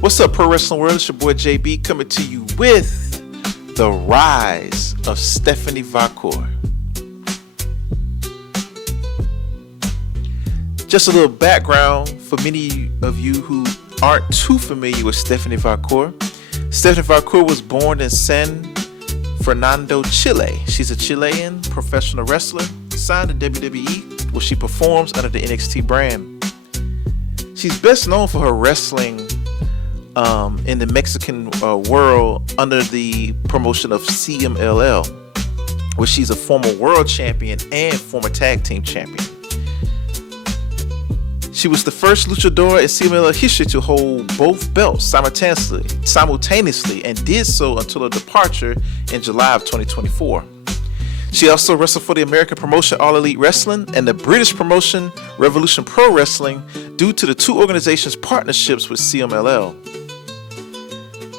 What's up, Pro Wrestling World? It's your boy JB coming to you with the rise of Stephanie Vaquer. Just a little background for many of you who aren't too familiar with Stephanie Vaquer. Stephanie Vaquer was born in San Fernando, Chile. She's a Chilean professional wrestler signed to WWE, where she performs under the NXT brand. She's best known for her wrestling in the Mexican world under the promotion of CMLL, where she's a former world champion and former tag team champion. She was the first luchadora in CMLL history to hold both belts simultaneously and did so until her departure in July of 2024. She also wrestled for the American promotion All Elite Wrestling and the British promotion Revolution Pro Wrestling due to the two organizations' partnerships with CMLL.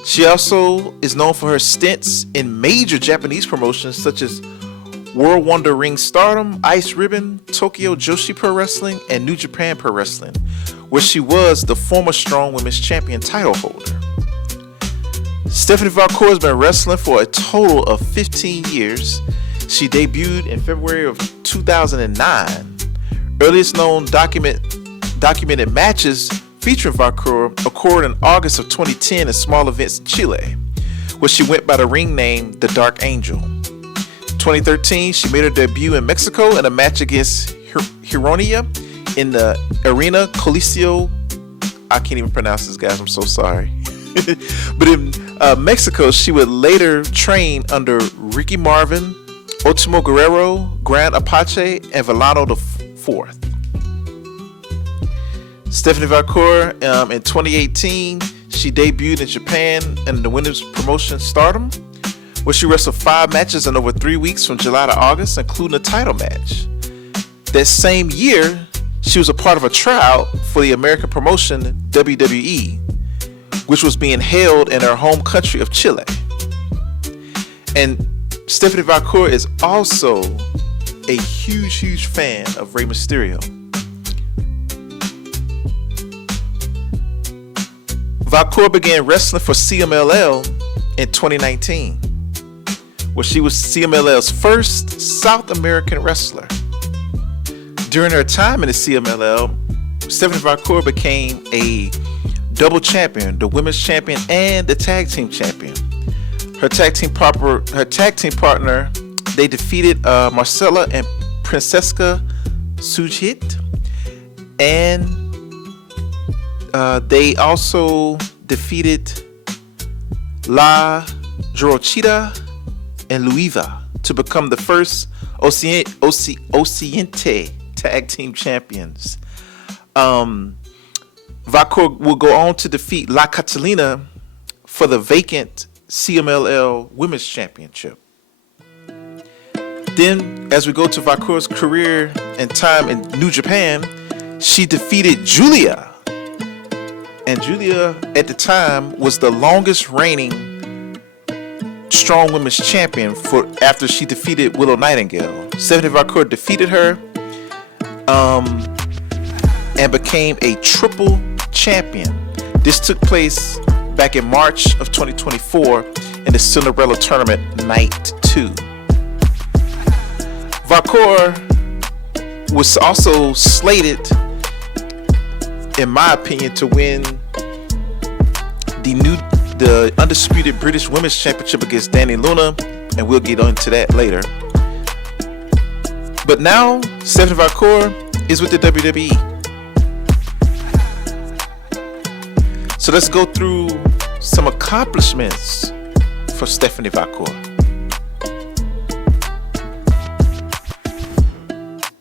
She also is known for her stints in major Japanese promotions such as World Wonder Ring Stardom, Ice Ribbon, Tokyo Joshi Pro Wrestling, and New Japan Pro Wrestling, where she was the former Strong Women's Champion title holder. Stephanie Vaquer has been wrestling for a total of 15 years. She debuted in February of 2009. Earliest known documented matches featuring Vaquer occurred in August of 2010 at small events in Chile, where she went by the ring name The Dark Angel. 2013, she made her debut in Mexico in a match against Hironia in the Arena Coliseo. I can't even pronounce this, guys. I'm so sorry. But in Mexico, she would later train under Ricky Marvin, Ultimo Guerrero, Grand Apache, and Villano IV. Stephanie Vaquer, in 2018, she debuted in Japan in the women's promotion Stardom, where she wrestled 5 matches in over 3 weeks from July to August, including a title match. That same year, she was a part of a tryout for the American promotion WWE, which was being held in her home country of Chile. And Stephanie Vaquer is also a huge fan of Rey Mysterio. Vaquer began wrestling for CMLL in 2019, where she was CMLL's first South American wrestler. During her time in the CMLL, Stephanie Vaquer became a double champion, the women's champion and the tag team champion. Her tag team partner, they defeated Marcela and Princesca Sujit, and they also defeated La Jarochita and Luiva to become the first Occidente tag team champions. Vaquer will go on to defeat La Catalina for the vacant CMLL Women's Championship. Then, as we go to Vaquer's career and time in New Japan, she defeated Giulia. And Giulia, at the time, was the longest reigning Strong Women's Champion after she defeated Willow Nightingale. Stephanie Vaquer defeated her and became a triple champion. This took place back in March of 2024 in the Cinderella Tournament Night 2. Vaquer was also slated, in my opinion, to win the undisputed British Women's Championship against Dani Luna, and we'll get into that later. But now, Stephanie Vaquer is with the WWE. So let's go through some accomplishments for Stephanie Vaquer.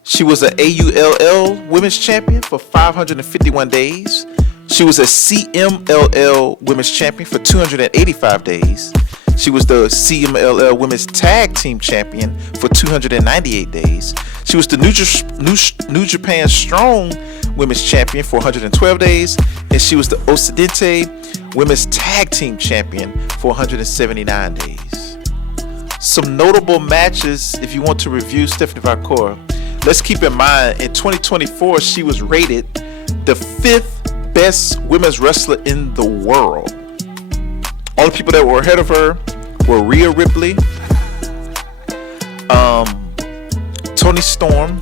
She was an AULL Women's Champion for 551 days. She was a CMLL Women's Champion for 285 days. She was the CMLL Women's Tag Team Champion for 298 days. She was the New Japan Strong Women's Champion for 112 days. And she was the Occidente Women's Tag Team Champion for 179 days. Some notable matches if you want to review Stephanie Vaquer. Let's keep in mind, in 2024, she was rated the 5th best women's wrestler in the world. All the people that were ahead of her were Rhea Ripley, Toni Storm,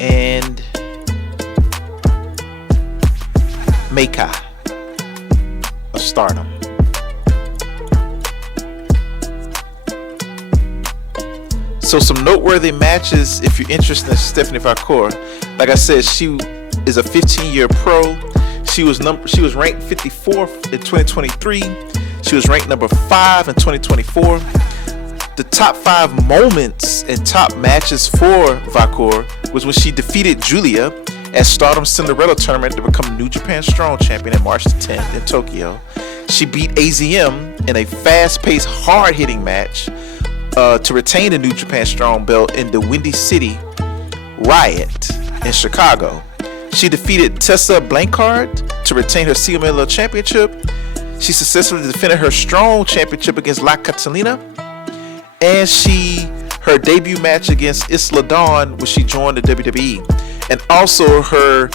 and Meika of Stardom. So some noteworthy matches if you're interested in Stephanie Vaquer. Like I said, she is a 15-year pro. She was ranked 54th in 2023. She was ranked number 5 in 2024. The top 5 moments and top matches for Vaquer was when she defeated Giulia at Stardom Cinderella tournament to become New Japan Strong Champion on March 10th in Tokyo. She beat AZM in a fast-paced, hard-hitting match to retain the New Japan Strong belt in the Windy City Riot in Chicago. She defeated Tessa Blanchard to retain her CMLL championship. She successfully defended her Strong championship against La Catalina. And her debut match against Isla Dawn when she joined the WWE. And also her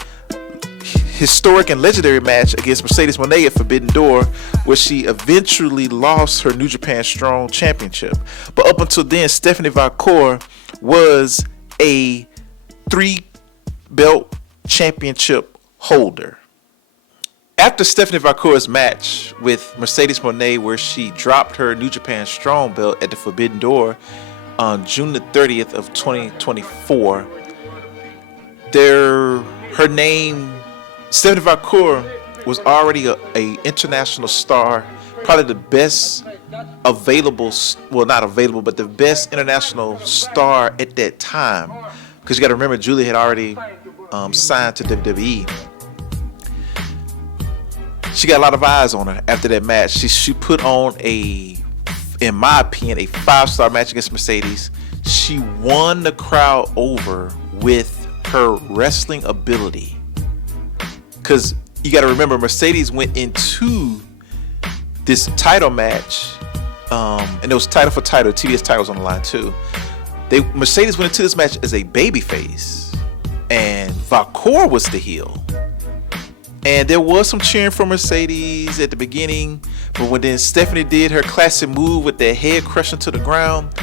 historic and legendary match against Mercedes Mone at Forbidden Door, where she eventually lost her New Japan Strong Championship. But up until then, Stephanie Vaquer was a 3-belt championship holder. After Stephanie Vaquer's match with Mercedes Mone, where she dropped her New Japan Strong belt at the Forbidden Door on June the 30th of 2024, her name, Stephanie Vaquer, was already a international star, probably the best available, well, not available, but the best international star at that time. Because you got to remember, Giulia had already signed to WWE. She got a lot of eyes on her after that match. She put on in my opinion, a 5-star match against Mercedes. She won the crowd over with her wrestling ability. Because you got to remember, Mercedes went into this title match, and it was title for title. TBS titles on the line too. Mercedes went into this match as a babyface, and Vaquer was the heel. And there was some cheering for Mercedes at the beginning, but when then Stephanie did her classic move with that head crushing to the ground,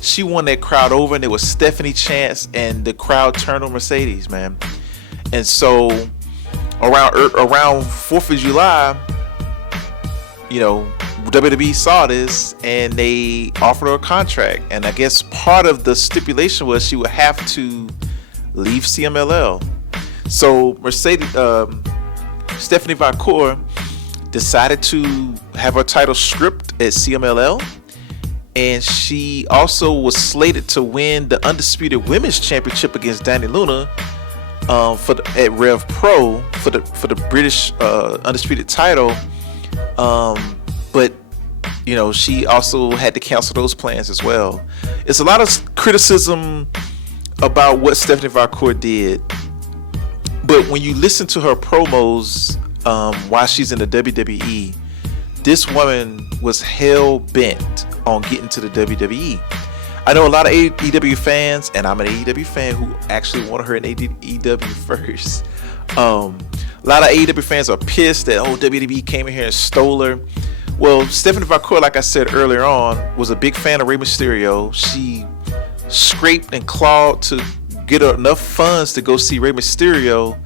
she won that crowd over, and it was Stephanie chants, and the crowd turned on Mercedes, man. And so around 4th of July, WWE saw this and they offered her a contract. And I guess part of the stipulation was she would have to leave CMLL. So Stephanie Vaquer decided to have her title stripped at CMLL. And she also was slated to win the Undisputed Women's Championship against Dani Luna at Rev Pro for the British Undisputed title. But she also had to cancel those plans as well. It's a lot of criticism about what Stephanie Vaquer did. But when you listen to her promos while she's in the WWE, this woman was hell bent on getting to the WWE. I know a lot of AEW fans, and I'm an AEW fan, who actually wanted her in AEW first. A lot of AEW fans are pissed that WWE came in here and stole her. Well, Stephanie Vaquer, like I said earlier on, was a big fan of Rey Mysterio. She scraped and clawed to get enough funds to go see Rey Mysterio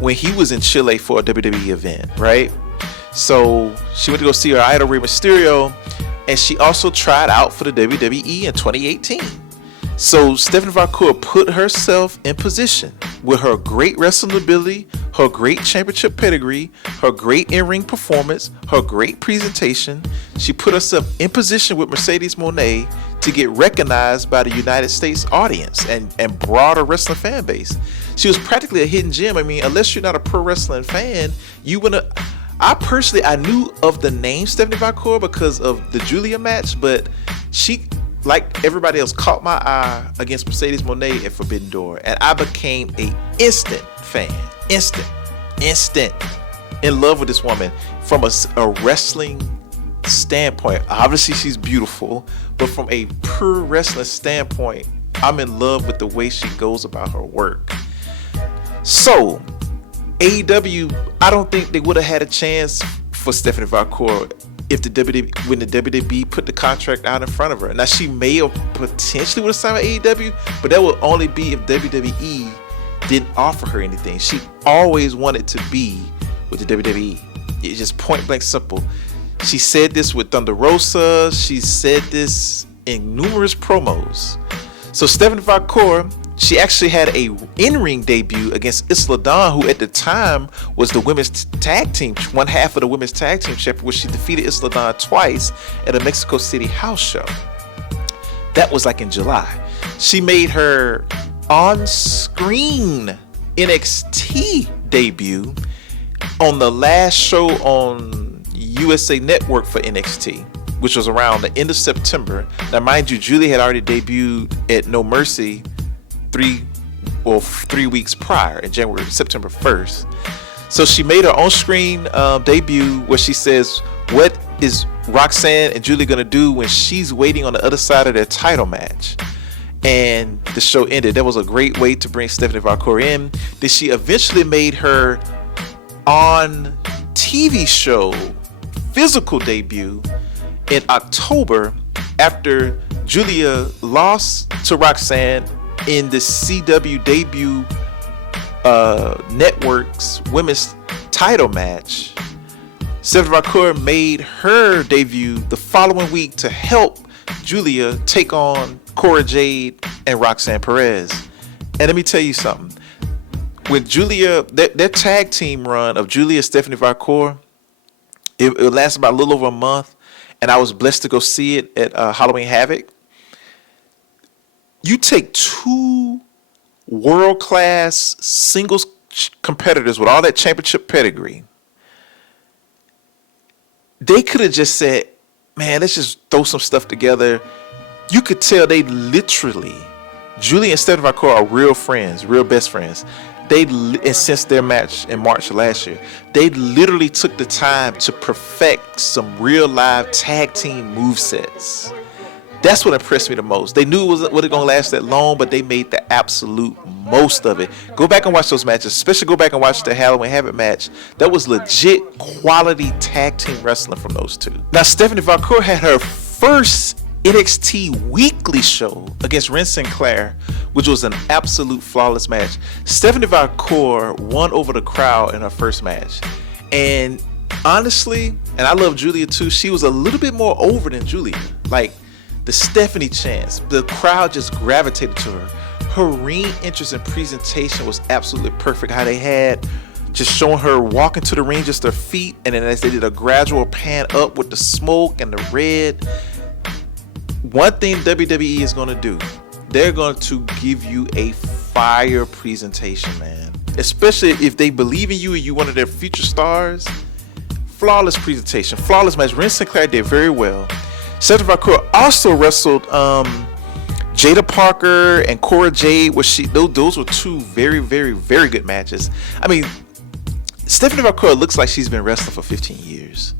when he was in Chile for a WWE event, right? So she went to go see her idol Rey Mysterio, and she also tried out for the WWE in 2018. So Stephanie Vaquer put herself in position with her great wrestling ability, her great championship pedigree, her great in-ring performance, her great presentation. She put herself in position with Mercedes Mone to get recognized by the United States audience and broader wrestling fan base. She was practically a hidden gem. I mean, unless you're not a pro wrestling fan, I knew of the name Stephanie Vaquer because of the Giulia match, but she, like everybody else, caught my eye against Mercedes Mone at Forbidden Door, and I became a instant fan, instant in love with this woman from a wrestling standpoint. Obviously, she's beautiful, but from a pure wrestling standpoint, I'm in love with the way she goes about her work. So AEW, I don't think they would have had a chance for Stephanie Vaquer if when the WWE put the contract out in front of her. Now, she may have potentially would have signed with AEW, but that would only be if WWE didn't offer her anything. She always wanted to be with the WWE. It's just point blank simple. She said this with Thunder Rosa. She said this in numerous promos. So Stephanie Vaquer, she actually had a in-ring debut against Isla Dawn, who at the time was the women's tag team, one half of the women's tag team champion, where she defeated Isla Dawn twice at a Mexico City house show. That was like in July. She made her on-screen NXT debut on the last show on USA Network for NXT, which was around the end of September. Now, mind you, Giulia had already debuted at No Mercy 3 weeks prior in September 1st. So she made her on-screen debut where she says, what is Roxanne and Giulia gonna do when she's waiting on the other side of their title match? And the show ended. That was a great way to bring Stephanie Vaquer in. Then she eventually made her on TV show physical debut in October after Giulia lost to Roxanne in the CW debut network's women's title match. Stephanie Vaquer made her debut the following week to help Giulia take on Cora Jade and Roxanne Perez. And let me tell you something. With Giulia, that tag team run of Giulia, Stephanie Vaquer, it lasted about a little over a month, and I was blessed to go see it at Halloween Havoc. You take two world-class singles competitors with all that championship pedigree. They could have just said, man, let's just throw some stuff together. You could tell they literally, Giulia and Stephanie Vaquer are real friends, real best friends. And since their match in March of last year, they literally took the time to perfect some real live tag team movesets. That's what impressed me the most. They knew it wasn't going to last that long, but they made the absolute most of it. Go back and watch those matches, especially go back and watch the Halloween Havoc match. That was legit quality tag team wrestling from those two. Now, Stephanie Vaquer had her first NXT weekly show against Ren Sinclair, which was an absolute flawless match. Stephanie Vaquer won over the crowd in her first match. And honestly, and I love Giulia too, she was a little bit more over than Giulia. Like, the Stephanie chants, the crowd just gravitated to her. Her ring entrance and presentation was absolutely perfect. How they had just showing her walking to the ring, just her feet, and then as they did a gradual pan up with the smoke and the red. One thing WWE is going to do, they're going to give you a fire presentation, man. Especially if they believe in you and you're one of their future stars. Flawless presentation, flawless match. Ren Sinclair did very well. Stephanie Vaquer also wrestled Jada Parker and Cora Jade. Those were two very, very, very good matches. I mean, Stephanie Vaquer looks like she's been wrestling for 15 years.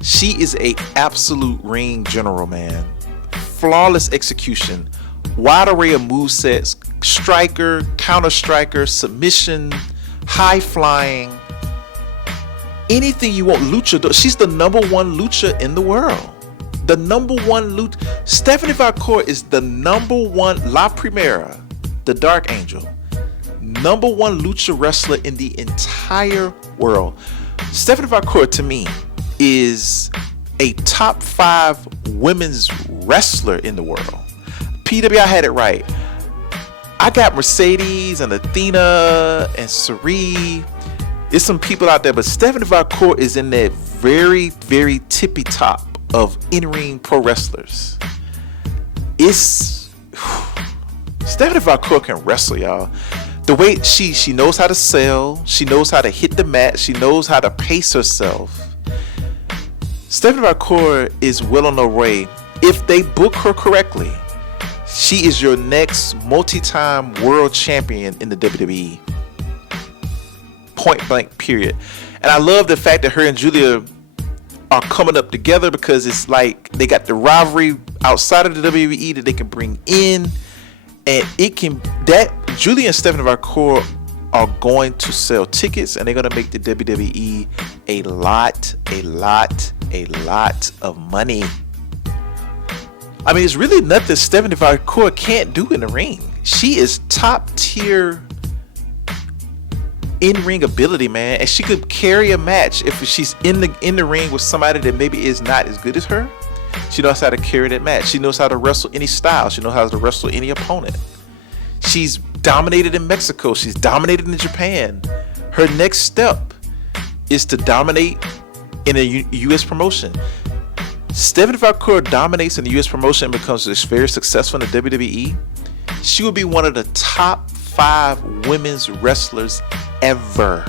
She is a absolute ring general, man. Flawless execution, wide array of movesets, striker, counter striker, submission, high flying, anything you want. Luchadora. She's the number one lucha in the world. The number one lucha. Stephanie Vaquer is the number one La Primera, the Dark Angel, number one lucha wrestler in the entire world. Stephanie Vaquer to me is a top 5 women's wrestler in the world. PWI had it right. I got Mercedes and Athena and Sari. There's some people out there, but Stephanie Vaquer is in that very, very tippy top of in-ring pro wrestlers. Stephanie Vaquer can wrestle, y'all. The way she knows how to sell, she knows how to hit the mat, she knows how to pace herself. Stephanie Vaquer is well on her way. If they book her correctly, she is your next multi-time world champion in the WWE. Point blank, period. And I love the fact that her and Giulia are coming up together, because it's like they got the rivalry outside of the WWE that they can bring in, and it can, that Giulia and Stephanie Vaquer are going to sell tickets, and they're going to make the WWE a lot of money. I mean, it's really nothing Stephanie Vaquer can't do in the ring. She is top tier in-ring ability, man, and she could carry a match if she's in the ring with somebody that maybe is not as good as her. She knows how to carry that match. She knows how to wrestle any style. She knows how to wrestle any opponent. She's dominated in Mexico. She's dominated in Japan. Her next step is to dominate in a U.S. promotion. Stephanie Vaquer dominates in the U.S. promotion and becomes very successful in the WWE. She will be one of the top 5 women's wrestlers ever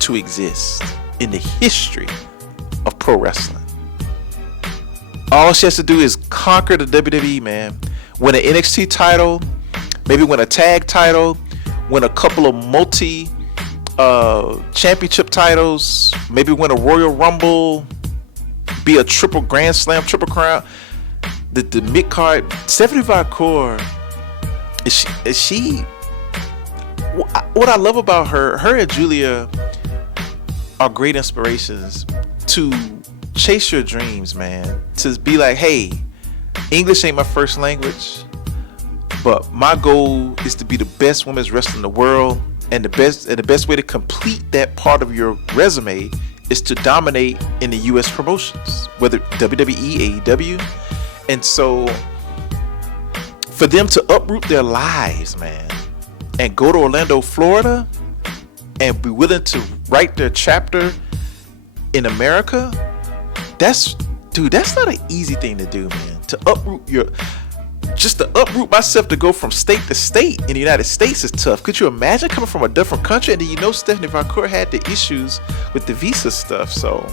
to exist in the history of pro wrestling. All she has to do is conquer the WWE, man. Win an NXT title, maybe win a tag title, win a couple of multi championship titles, maybe win a Royal Rumble, be a triple Grand Slam, triple crown. The mid card, Stephanie Vaquer, is she what I love about her and Giulia are great inspirations to chase your dreams, man. To be like, hey, English ain't my first language, but my goal is to be the best women's wrestler in the world, and the best way to complete that part of your resume is to dominate in the U.S. promotions, whether WWE, AEW. And so for them to uproot their lives, man, and go to Orlando, Florida, and be willing to write their chapter in America, that's not an easy thing to do, man. To uproot myself to go from state to state in the United States is tough. Could you imagine coming from a different country? And then Stephanie Vaquer had the issues with the visa stuff. So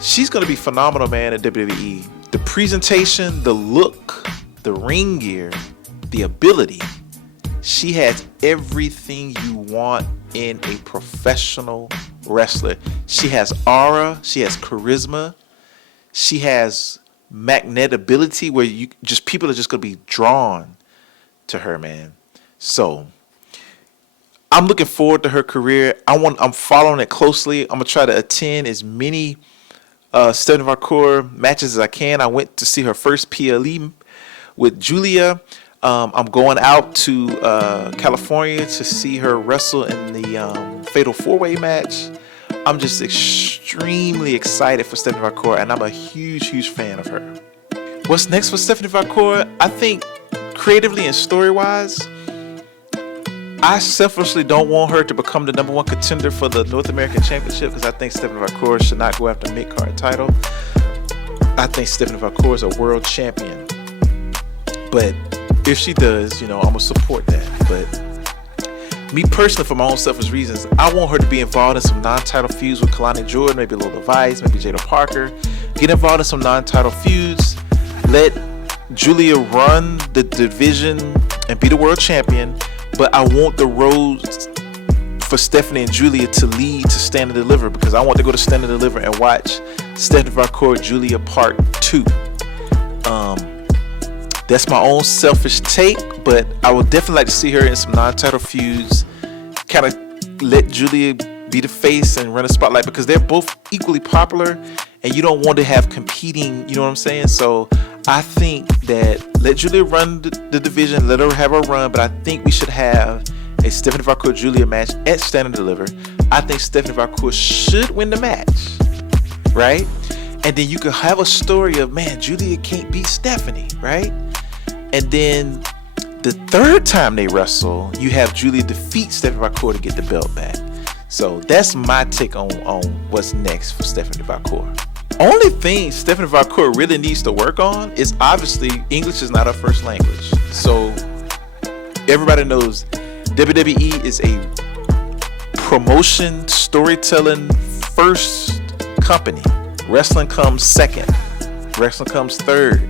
she's going to be phenomenal, man, at WWE. The presentation, the look, the ring gear, the ability. She has everything you want in a professional wrestler. She has aura. She has charisma. She has magnetability where people are just going to be drawn to her, man. So I'm looking forward to her career. I'm following it closely. I'm going to try to attend as many Stephanie Vaquer matches as I can. I went to see her first PLE with Giulia. I'm going out to California to see her wrestle in the Fatal 4-Way match. I'm just extremely excited for Stephanie Vaquer, and I'm a huge fan of her. What's next for Stephanie Vaquer? I think creatively and story-wise, I selfishly don't want her to become the number 1 contender for the North American Championship, because I think Stephanie Vaquer should not go after a mid-card title. I think Stephanie Vaquer is a world champion. But if she does, I'm going to support that. But me personally, for my own selfish reasons, I want her to be involved in some non-title feuds with Kalani Jordan, maybe Lola Vice, maybe Jada Parker. Get involved in some non-title feuds. Let Giulia run the division and be the world champion. But I want the road for Stephanie and Giulia to lead to Stand and Deliver, because I want to go to Stand and Deliver and watch Stephanie Vaquer Giulia Part 2. That's my own selfish take, but I would definitely like to see her in some non-title feuds, kind of let Giulia be the face and run a spotlight, because they're both equally popular and you don't want to have competing, you know what I'm saying? So I think that let Giulia run the division, let her have her run, but I think we should have a Stephanie Vaquer Giulia match at Stand and Deliver. I think Stephanie Vaquer should win the match, right? And then you could have a story of, man, Giulia can't beat Stephanie, right? And then the third time they wrestle, you have Giulia defeat Stephanie Vaquer to get the belt back. So that's my take on what's next for Stephanie Vaquer. Only thing Stephanie Vaquer really needs to work on is, obviously, English is not her first language. So everybody knows WWE is a promotion, storytelling first company. Wrestling comes second. Wrestling comes third.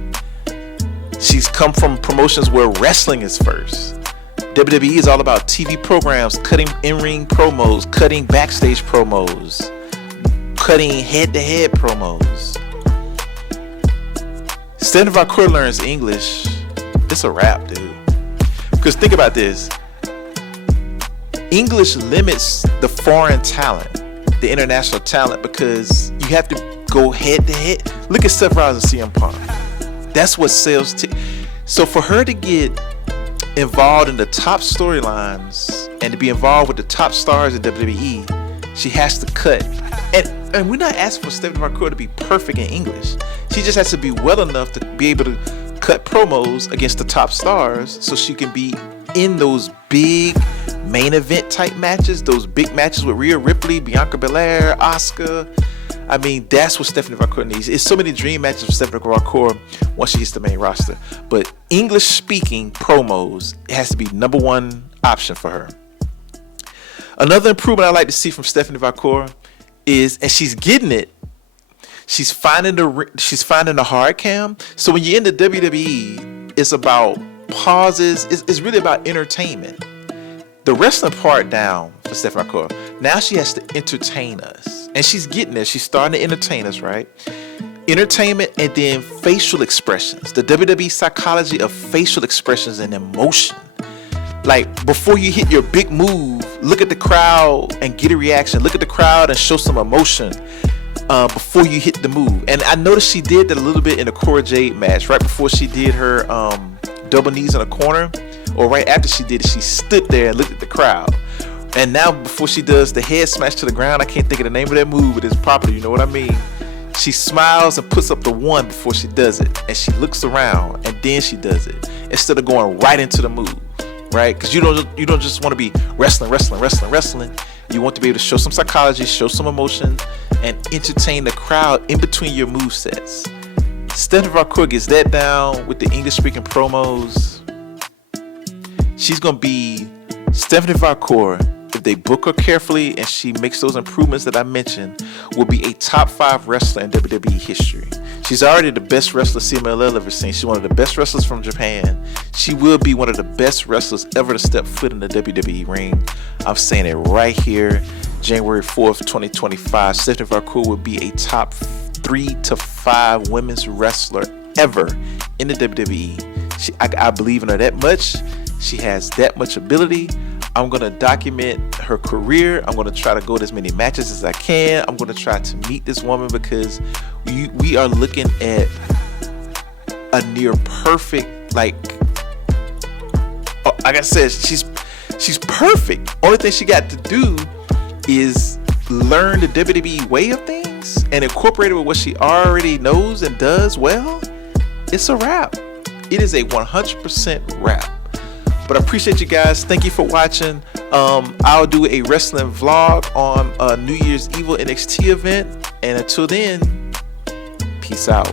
She's come from promotions where wrestling is first. WWE is all about TV programs, cutting in-ring promos, cutting backstage promos, cutting head-to-head promos. Stephanie Vaquer learns English, it's a wrap, dude. Because think about this. English limits the foreign talent, the international talent, because you have to go head to head. Look at Seth Rollins and CM Punk. That's what sells. So for her to get involved in the top storylines and to be involved with the top stars in WWE, she has to cut. And we're not asking for Stephanie Vaquer to be perfect in English. She just has to be well enough to be able to cut promos against the top stars so she can be in those big main event type matches, those big matches with Rhea Ripley, Bianca Belair, Asuka. I mean, that's what Stephanie Vaquer needs. It's so many dream matches for Stephanie Vaquer once she hits the main roster. But English speaking promos, it has to be number one option for her. Another improvement I like to see from Stephanie Vaquer is, and she's getting it, she's finding the hard cam. So when you're in the WWE, it's about pauses. It's really about entertainment. The wrestling part down for Stephanie Vaquer. Now she has to entertain us. And she's getting there. She's starting to entertain us, right? Entertainment and then facial expressions. The WWE psychology of facial expressions and emotion. Like, before you hit your big move, look at the crowd and get a reaction. Look at the crowd and show some emotion before you hit the move. And I noticed she did that a little bit in the Cora Jade match. Right before she did her double knees in the corner, or right after she did it, she stood there and looked at the crowd. And now before she does the head smash to the ground, I can't think of the name of that move, but it's properly, you know what I mean? She smiles and puts up the one before she does it. And she looks around and then she does it. Instead of going right into the move, right? Because you don't just want to be wrestling. You want to be able to show some psychology, show some emotion, and entertain the crowd in between your move sets. Stephanie Vaquer gets that down with the English-speaking promos. She's going to be Stephanie Vaquer, if they book her carefully and she makes those improvements that I mentioned, will be a top 5 wrestler in WWE history. She's already the best wrestler CMLL ever seen. She's one of the best wrestlers from Japan. She will be one of the best wrestlers ever to step foot in the WWE ring. I'm saying it right here. January 4th, 2025, Stephanie Vaquer will be a top 3 to 5 women's wrestler ever in the WWE. I believe in her that much. She has that much ability. I'm going to document her career. I'm going to try to go to as many matches as I can. I'm going to try to meet this woman because we are looking at a near perfect, like I said, she's perfect. Only thing she got to do is learn the WWE way of things and incorporate it with what she already knows and does well. It's a wrap. It is a 100% wrap. But I appreciate you guys. Thank you for watching. I'll do a wrestling vlog on a New Year's Evil NXT event. And until then, peace out.